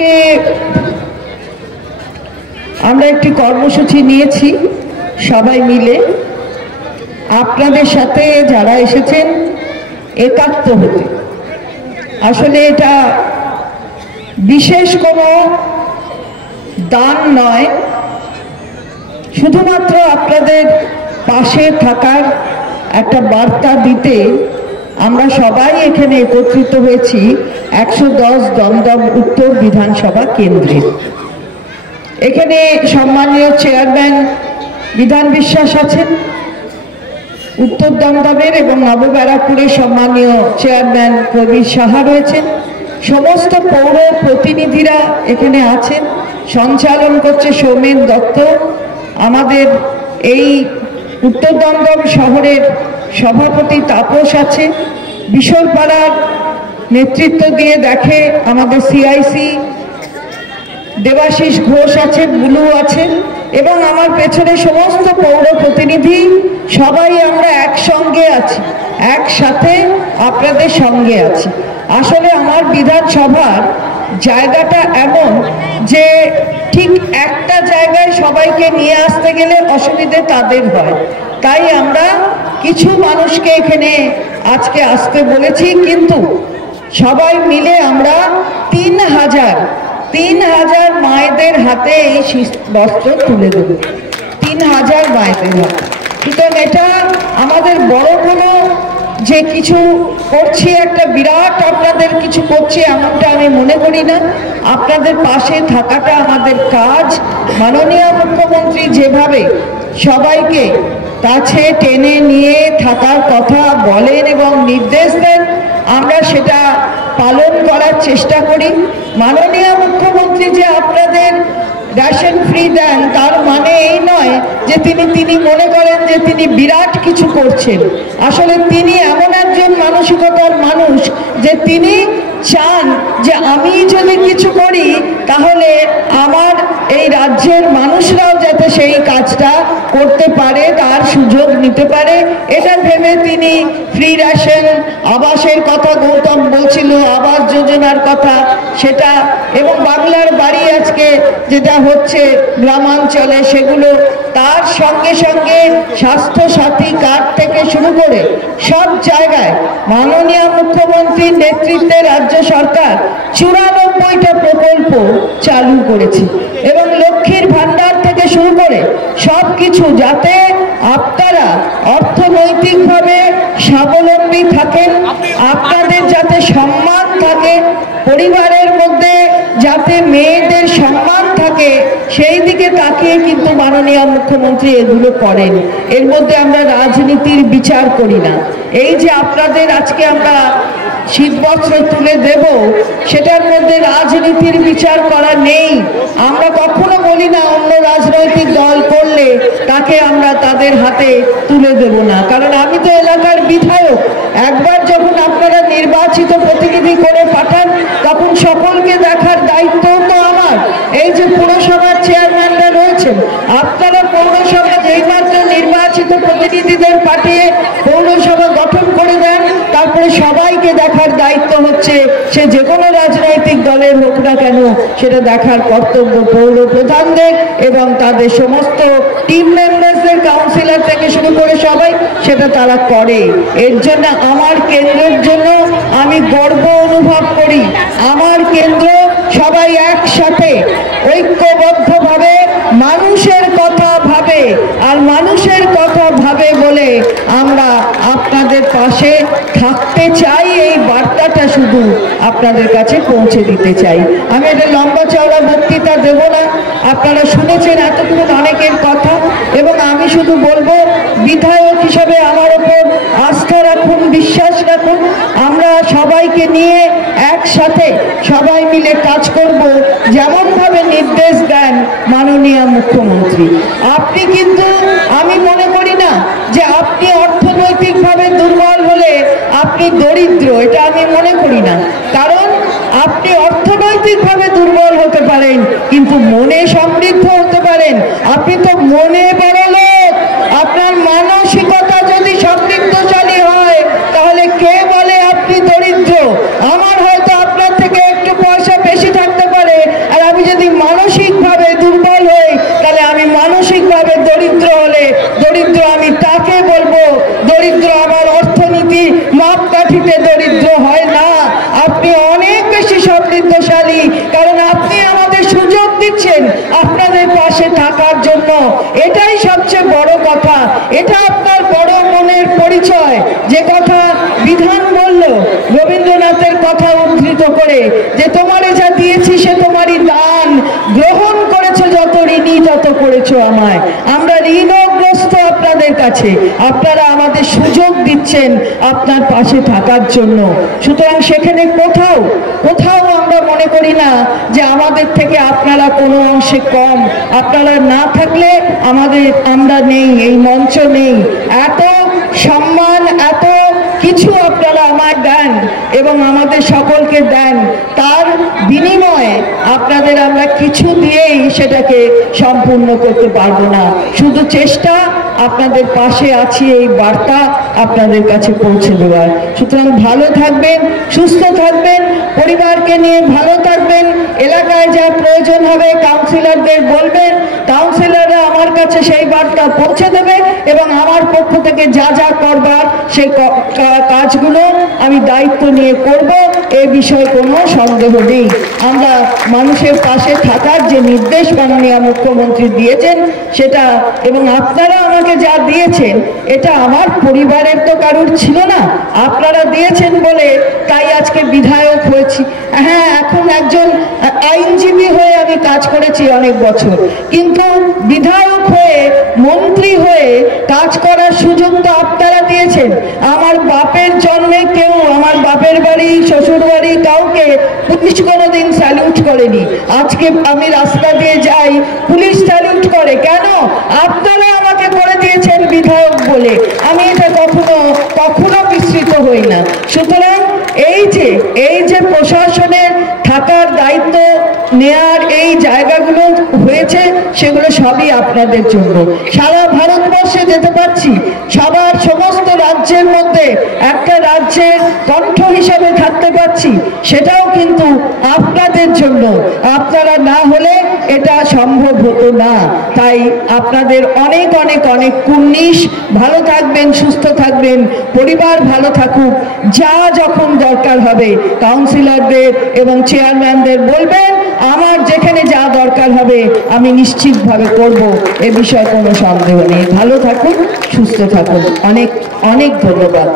আজকে আমরা একটি কর্মসূচি নিয়েছি সবাই মিলে আপনাদের সাথে যারা এসেছেন একাত্ম হতে। আসলে এটা বিশেষ কোনো দান নয়, শুধুমাত্র আপনাদের পাশে থাকার একটা বার্তা দিতে আমরা সবাই এখানে একত্রিত হয়েছি 110 দমদম উত্তর বিধানসভা কেন্দ্রে। এখানে সম্মানীয় চেয়ারম্যান বিধান বিশ্বাস আছেন উত্তর দমদমের, এবং নবব্যারাকপুরের সম্মানীয় চেয়ারম্যান প্রবীর সাহা রয়েছেন। সমস্ত পৌর প্রতিনিধিরা এখানে আছেন, সঞ্চালন করছে সৌমেন দত্ত। আমাদের এই উত্তর দমদম শহরের সভাপতি তাপস আছে, বিশলপাড়ার নেতৃত্ব দিয়ে দেখে আমাদের সিআইসি দেবাশিস ঘোষ আছে, বুলু আছে, এবং আমার পেছনে সমস্ত পৌর প্রতিনিধি। সবাই আমরা একসঙ্গে আছি, একসাথে আপনাদের সঙ্গে আছি। আসলে আমার বিধানসভার জায়গাটা এমন যে ঠিক একটা জায়গায় সবাইকে নিয়ে আসতে গেলে অসুবিধে তাদের হয়, তাই আমরা কিছু মানুষকে এখানে আজকে আসতে বলেছি। কিন্তু সবাই মিলে আমরা 3000 মায়েদের হাতে এই বস্ত্র তুলে দেব, 3000 মায়েদের হাতে। সুতরাং এটা আমাদের বড় কোনো যে কিছু করছি, একটা বিরাট আপনাদের কিছু করছি এমনটা আমি মনে করি না। আপনাদের পাশে থাকাটা আমাদের কাজ। মাননীয় মুখ্যমন্ত্রী যেভাবে সবাইকে কাছে টেনে নিয়ে থাকার কথা বলেন এবং নির্দেশ দেন, আমরা সেটা পালন করার চেষ্টা করি। মাননীয় মুখ্যমন্ত্রী যে আপনাদের রেশন ফ্রি দেন তার মানে এই নয় যে তিনি মনে করেন যে তিনি বিরাট কিছু করছেন। আসলে তিনি এমন একজন মানসিকতার মানুষ যে তিনি চান যে আমি যদি কিছু করি তাহলে আমার এই রাজ্যের মানুষরাও যাতে সেই কাজটা করতে পারে, তার সুযোগ নিতে পারে। এটা ভেবে তিনি ফ্রি রেশন, আবাসের কথা গৌতম বলছিল, আবাস যোজনার কথা সেটা, এবং বাংলার বাড়ি আজকে যেটা হচ্ছে গ্রামাঞ্চলে সেগুলো, তার সঙ্গে সঙ্গে স্বাস্থ্য সাথী কার্ড থেকে শুরু করে সব জায়গায় মাননীয় মুখ্যমন্ত্রীর নেতৃত্বে রাজ্য সরকার 94টা প্রকল্প চালু করেছে, এবং লক্ষ্মীর ভান্ডার থেকে শুরু করে সব কিছু, যাতে আপনারা অর্থনৈতিকভাবে স্বাবলম্বী থাকেন, আপনাদের যাতে সম্মান থাকে, পরিবারের মধ্যে যাতে মেয়েদের সম্মান থাকে, সেই দিকে তাকিয়ে কিন্তু মাননীয় মুখ্যমন্ত্রী এগুলো করেন। এর মধ্যে আমরা রাজনীতির বিচার করি না। এই যে আপনাদের আজকে আমরা শীতবস্ত্র তুলে দেব, সেটার মধ্যে রাজনীতির বিচার করা নেই। আমরা কখনো বলি না অন্য রাজনৈতিক দল করলে তাকে আমরা তাদের হাতে তুলে দেব না, কারণ আমি তো এলাকার বিধায়ক। একবার যখন আপনারা নির্বাচিত প্রতিনিধি করে পাঠান তখন সকলকে দেখার দায়িত্ব তো আমার। এই যে পুরসভার চেয়ারম্যানরা রয়েছেন, আপনারা পৌরসভা যেইমাত্র নির্বাচিত প্রতিনিধিদের পাঠিয়ে পৌরসভা গঠন করে দেন, তারপরে সবাইকে দেখার দায়িত্ব হচ্ছে সে যে কোনো রাজনৈতিক দলের হোক না কেন, সেটা দেখার কর্তব্য পৌর প্রধানদের এবং তাদের সমস্ত টিম মেম্বারসদের, কাউন্সিলর থেকে শুরু করে সবাই সেটা তারা করে। এর জন্য আমার কেন্দ্রের জন্য আমি গর্ব অনুভব করি। আমার কেন্দ্র সবাই একসাথে ঐক্যবদ্ধভাবে মানুষের কথা ভাবে, আর মানুষের কথা ভাবে বলে আমরা আপনাদের পাশে থাকতে চাই। এই বার্তাটা শুধু আপনাদের কাছে পৌঁছে দিতে চাই। আমি এটা লম্বা চওড়া বক্তৃতা দেব না, আপনারা শুনেছেন এতক্ষণ অনেকের কথা, এবং আমি শুধু বলবো বিধায়ক হিসাবে আমার ওপর আস্থা রাখুন, বিশ্বাস রাখুন। আমরা সবাইকে নিয়ে একসাথে সবাই মিলে কাজ করব যেমনভাবে নির্দেশ দেন মাননীয় মুখ্যমন্ত্রী। আপনি কিন্তু, আমি মনে করি না যে আপনি অর্থনৈতিকভাবে দুর্বল হলে আপনি দরিদ্র, এটা আমি মনে করি না। কারণ আপনি অর্থনৈতিকভাবে দুর্বল হতে পারেন কিন্তু মনে সমৃদ্ধ হতে পারেন। আপনি তো মনে বড় লোক, আপনার মানসিকতা যদি সমৃদ্ধশালী হয় তাহলে কে বলে আপনি দরিদ্র? আমার হয়তো আপনার থেকে একটু পয়সা বেশি থাকতে পারে, এটাই সবচেয়ে বড় কথা, এটা আপনার বড় মনের পরিচয়। যে কথা বিধান বলল রবীন্দ্রনাথের কথা উদ্ধৃত করে, যে তোমারে যা দিয়েছি সে তোমারই দান, গ্রহণ করেছো যত ঋণী তত করেছো আমায়। আমরা ঋণগ্রস্ত আপনাদের কাছে, আপনারা আমাদের সুযোগ দিচ্ছেন আপনার পাশে থাকার জন্য। সুতরাং সেখানে কোথাও কোথাও আমরা মনে করি না যে আমাদের থেকে আপনারা কোনো অংশে কম। আপনারা না থাকলে আমরা নেই, এই মঞ্চ নেই। এত সম্মান, এত কিছু আপনারা আমায় দেন এবং আমাদের সকলকে দেন, তার বিনিময়ে আপনাদের আমরা কিছু দিয়েই সেটাকে সম্পূর্ণ করতে পারবো না। শুধু চেষ্টা, আপনাদের পাশে আছি এই বার্তা আপনাদের কাছে পৌঁছে দেওয়ার। সুতরাং ভালো থাকবেন, সুস্থ থাকবেন, পরিবারকে নিয়ে ভালো থাকবেন। এলাকায় যা প্রয়োজন হবে কাউন্সিলরদের বলবেন, কাউন্সিলররা আমার কাছে সেই বার্তা পৌঁছে দেবে এবং আমার পক্ষ থেকে যা যা করবার সেই কাজগুলো আমি দায়িত্ব নিয়ে করব, এ বিষয়ে কোনো সন্দেহ নেই। আমরা মানুষের পাশে থাকার যে নির্দেশ মাননীয় মুখ্যমন্ত্রী দিয়েছেন সেটা, এবং আপনারা আমাকে যা দিয়েছেন এটা আমার পরিবারের তো কারুর ছিল না, আপনারা দিয়েছেন বলে তাই আজকে বিধায়ক হয়েছি। হ্যাঁ, এখন একজন আইনজীবী হয়ে আমি কাজ করেছি অনেক বছর, কিন্তু বিধায়ক হয়ে, মন্ত্রী হয়ে কাজ করার সুযোগ তো আপনারা দিয়েছেন। আমার বাপের জন্মে কেউ, আমার বাপের বাড়ি, শ্বশুর বাড়ি, কাউকে পুলিশ কোনোদিন স্যালুট করেনি। আজকে আমি রাস্তা দিয়ে যাই, পুলিশ স্যালুট করে। কেন? আপনারা আমাকে করে দিয়েছেন বিধায়ক বলে। আমি এটা কখনো বিস্মৃত হই না। সুতরাং এই যে প্রশাসনের থাকার দায়িত্ব নেয়ার এই জায়গাগুলো হয়েছে, সেগুলো সবই আপনাদের জন্য। সারা ভারতবর্ষে যেতে পারছি, সবার সমস্ত রাজ্যের মধ্যে একটা রাজ্যের কণ্ঠ হিসেবে থাকতে পারছি, সেটাও কিন্তু আপনাদের জন্য। আপনারা না হলে এটা সম্ভব হতো না। তাই আপনাদের অনেক অনেক অনেক কুর্নিশ। ভালো থাকবেন, সুস্থ থাকবেন, পরিবার ভালো থাকুক। যা যখন দরকার হবে কাউন্সিলরদের এবং চেয়ারম্যানদের বলবেন, আমার যেখানে যা দরকার হবে আমি নিশ্চিতভাবে করব, এ বিষয়ে কোনো সন্দেহ নেই। ভালো থাকুন, সুস্থ থাকুন। অনেক অনেক ধন্যবাদ।